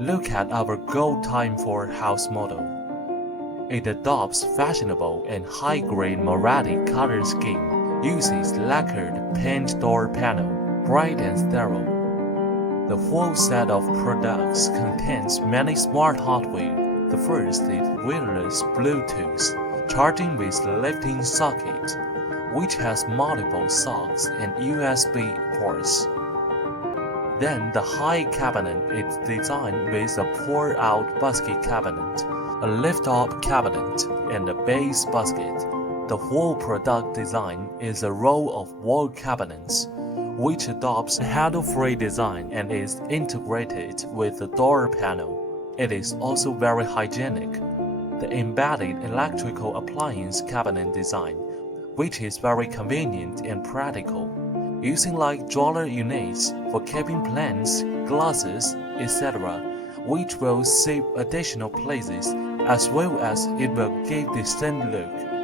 Look at our Gold Time for house model. It adopts fashionable and high-grade Marathi color scheme, uses lacquered paint door panel, bright and sterile. The full set of products contains many smart hardware. The first is wireless Bluetooth, charging with lifting socket, which has multiple sockets and USB ports. Then the high cabinet is designed with a pour-out basket cabinet, a lift-up cabinet, and a base basket. The whole product design is a row of wall cabinets, which adopts a handle-free design and is integrated with the door panel. It is also very hygienic. The embedded electrical appliance cabinet design, which is very convenient and practical, using like drawer units for keeping plants, glasses, etc., which will save additional places as well as it will give distinct look.